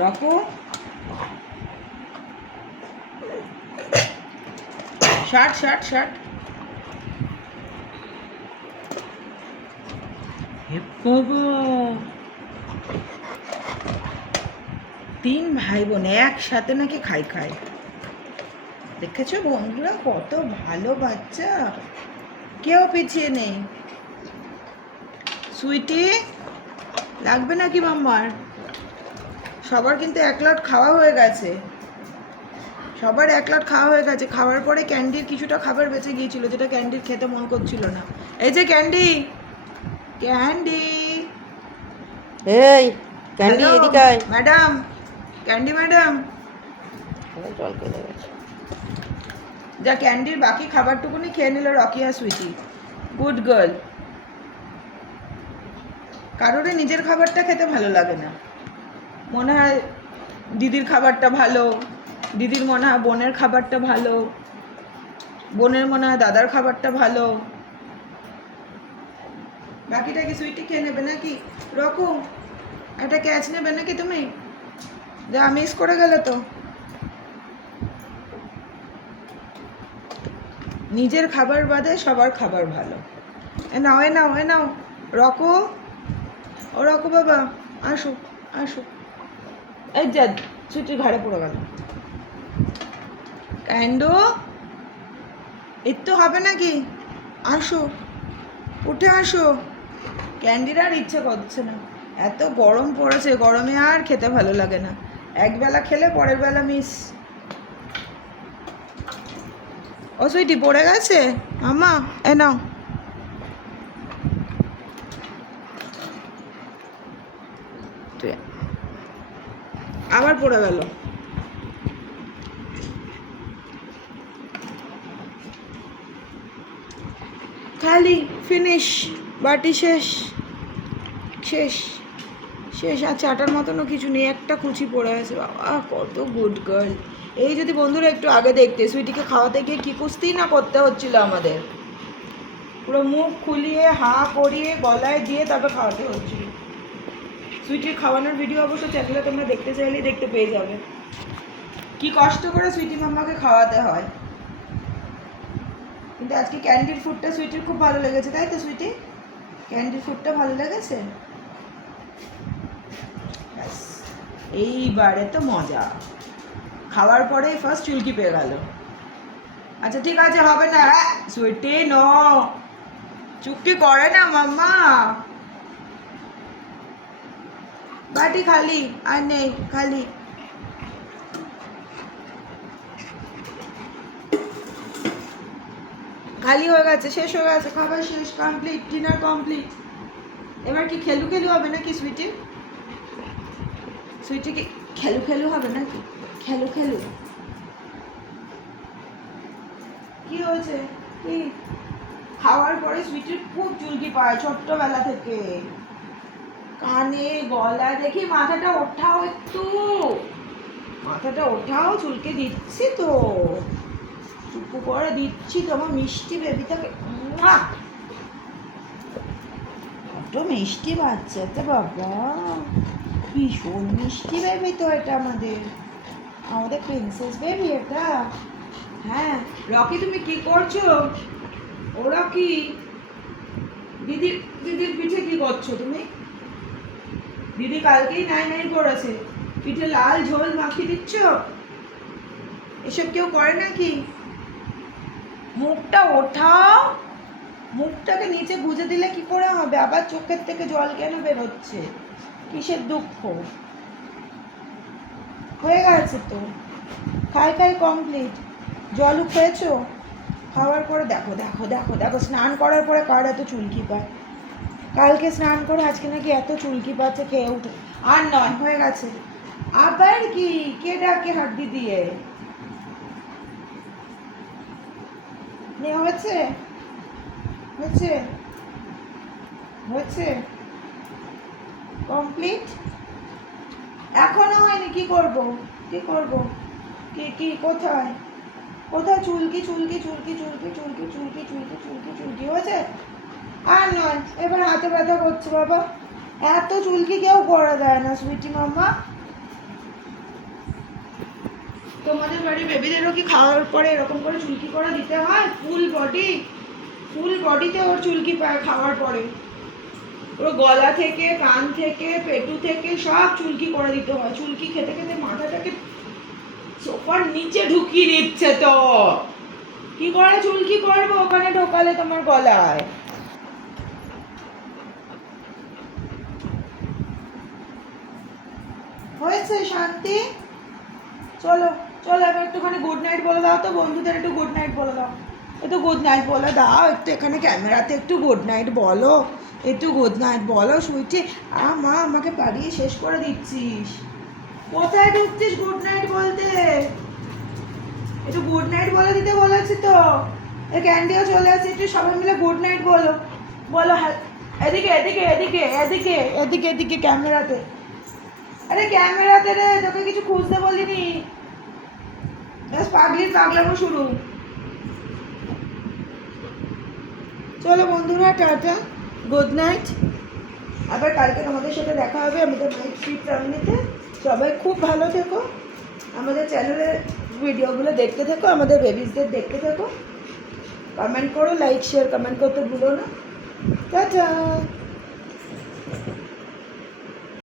রকো shirt shirt shirt হে বাবা, 3 ভাই বোন একসাথে নাকি খায়। দেখেছো বন্ধুরা, কত ভালো বাচ্চা, কেউ পিছিয়ে নেই। সুইটি লাগবে নাকি মাম্মার? সবার কিন্তু 1 লট খাওয়া হয়ে গেছে, সবার 1 লট খাওয়া হয়ে গেছে। খাওয়ার পরে ক্যান্ডির কিছুটা খাবার বেঁচে গিয়েছিল, যেটা ক্যান্ডির খেতে মন করছিল না। এই যে ক্যান্ডি, ক্যান্ডি, এই ক্যান্ডি এদিকে আয়। ম্যাডাম, ক্যান্ডি ম্যাডাম, জল কেটে গেছে। যা ক্যান্ডির বাকি খাবারটুকুনি খেয়ে নিল রকি আর সুইটি। Good girl. কারোরই নিজের খাবারটা খেতে ভালো লাগে না, মনে হয় দিদির খাবারটা ভালো, দিদির মনে হয় বোনের খাবারটা ভালো, বোনের মনে হয় দাদার খাবারটা ভালো। বাকিটা কি সুইটি খেয়ে নেবে নাকি? রকু, একটা ক্যাচ নেবে নাকি তুমি? যা মিস করে গেলে তো। নিজের খাবার বাদে সবার খাবার ভালো। এ নাও, এ নাও, এ নাও। রকু, ও রকু বাবা, আসো আসো। এই যা, সুইটির ঘাড়ে পড়ে গেল। ক্যান্ডো, এর তো হবে নাকি? আসো, উঠে আসো। ক্যান্ডির আর ইচ্ছে করছে না, এত গরম পড়েছে, গরমে আর খেতে ভালো লাগে না। একবেলা খেলে পরের বেলা মিস। ও সুইটি পড়ে গেছে মামা, এ নাও। আবার পড়ে গেল। খালি ফিনিশ, বাটি শেষ, শেষ শেষ। আর চাটার মতনও কিছু নেই, একটা কুচি পড়ে আছে। বাবা কত গুড গার্ল। এই যদি বন্ধুরা একটু আগে দেখতে, সুইটিকে খাওয়াতে গিয়ে কী কুস্তি না করতে হচ্ছিল আমাদের, পুরো মুখ খুলিয়ে হাঁ করিয়ে গলায় দিয়ে তারপর খাওয়াতে হচ্ছিল। সুইটির খাওয়ানোর ভিডিও অবশ্য চ্যানেলে তোমরা দেখতে চাইলেই দেখতে পেয়ে যাবে, কি কষ্ট করে সুইটি মাম্মাকে খাওয়াতে হয়। কিন্তু আজকে ক্যান্ডির ফুডটা সুইটির খুব ভালো লেগেছে, তাই তো সুইটি? ক্যান্ডির ফুডটা ভালো লেগেছে। এইবারে তো মজা, খাওয়ার পরেই ফার্স্ট চুলকি পেয়ে গেল। আচ্ছা ঠিক আছে, হবে না সুইটি, নো, চুক্তি করে না মাম্মা। বাটি খালি, আর নেই, খালি। খালি হয়ে গেছে, শেষ হয়ে গেছে, খাবার শেষ, কমপ্লিট, ডিনার কমপ্লিট। এবার কি খেলু খেলু হবে নাকি সুইটি? সুইটি কি খেলু খেলু হবে নাকি? খেলু খেলু কি হয়েছে? কি খাওয়ার পরে সুইটির খুব চুলকি পায় ছোট্টবেলা থেকে, কানে গলায়। দেখি মাথাটা ওঠাও একটু, মাথাটা ওঠাও, চুলকে দিচ্ছি তো, চুপু করে দিচ্ছি তো আমার মিষ্টি বেবিটাকে। কত মিষ্টি বাচ্চা তো বাবা, ভীষণ মিষ্টি বেবি তো এটা আমাদের, আমাদের প্রিন্সেস বেবি এটা। হ্যাঁ রকি, তুমি কি করছো? ও রকি, দিদির দিদির পিঠে কি করছো তুমি? দিদি কালকেই নাই নাই করেছে, পিঠে লাল ঝোল মাখিয়ে দিচ্ছ? এসব কেউ করে নাকি? মুখটা ওঠাও, মুখটাকে নিচে গুজে দিলে কি করে হবে? আবার চোখের থেকে জল কেন বেরোচ্ছে? কিসের দুঃখ? হয়ে গেছে তো, খাই কমপ্লিট। জলও খেয়েছো? খাওয়ার পরে দেখো দেখো দেখো দেখো, স্নান করার পরে কার এত চুলকি পায়? কালকে স্নান করে আজকে নাকি এত চুলকি পাচ্ছে, খেয়ে উঠে। আর নয়, হয়ে গেছে। আবার কি, কে ডাকে হাড্ডি দিয়ে? হয়েছে হয়েছে হয়েছে, কমপ্লিট। এখনো হয়নি, কি করব? কি করব? কি কি কোথায় কোথায় চুলকি চুলকি চুলকি চুলকি চুলকি চুলকি চুলকি চুলকি চুলকি হয়েছে? আর নয়, এবার হাতে ব্যথা করছে বাবা। এত চুলকি কেউ করে দেয় না সুইটি মাম্মা। তোমাদের বাড়ির বেবিদেরও কি খাওয়ার পরে এরকম করে চুলকি করে দিতে হয়? ফুল বডিতে ওর চুলকি পায় খাওয়ার পরে। ওর গলা থেকে, কান থেকে, পেটু থেকে সব চুলকি করে দিতে হয়। চুলকি খেতে খেতে মাথাটাকে সোফার নিচে ঢুকিয়ে দিচ্ছে তো। কি করে চুলকি করবো ওখানে ঢোকালে তোমার গলায়? হয়েছে শান্তি? চলো চলো এবার একটুখানি গুড নাইট বলে দাও তো, বন্ধুদের একটু গুড নাইট বলে দাও। একটু গুড নাইট বলে দাও, একটু এখানে ক্যামেরাতে একটু গুড নাইট বলো, একটু গুড নাইট বলো। শুইছে মা, আমাকে পাড়িয়ে শেষ করে দিচ্ছিস। কোথায় ঢুকছিস গুড নাইট বলতে? একটু গুড নাইট বলে দিতে বলেছি তো। এই ক্যান্ডিও চলে আসছে, একটু সবাই মিলে গুড নাইট বলো। বলো এদিকে এদিকে এদিকে এদিকে এদিকে এদিকে ক্যামেরাতে। আরে ক্যামেরাতে রে, তোকে কিছু খুঁজতে বলিনি। ব্যাস পাগলামো শুরু। চলো বন্ধুরা, টাটা, গুড নাইট। আবার কালকে তোমাদের সাথে দেখা হবে আমাদের নাইট শিফট ফ্যামিলিতে। সবাই খুব ভালো থেকো, আমাদের চ্যানেলের ভিডিওগুলো দেখতে থেকো, আমাদের বেবিসদের দেখতে থেকো। কমেন্ট করো, লাইক শেয়ার কমেন্ট করতে ভুলো না। টাটা।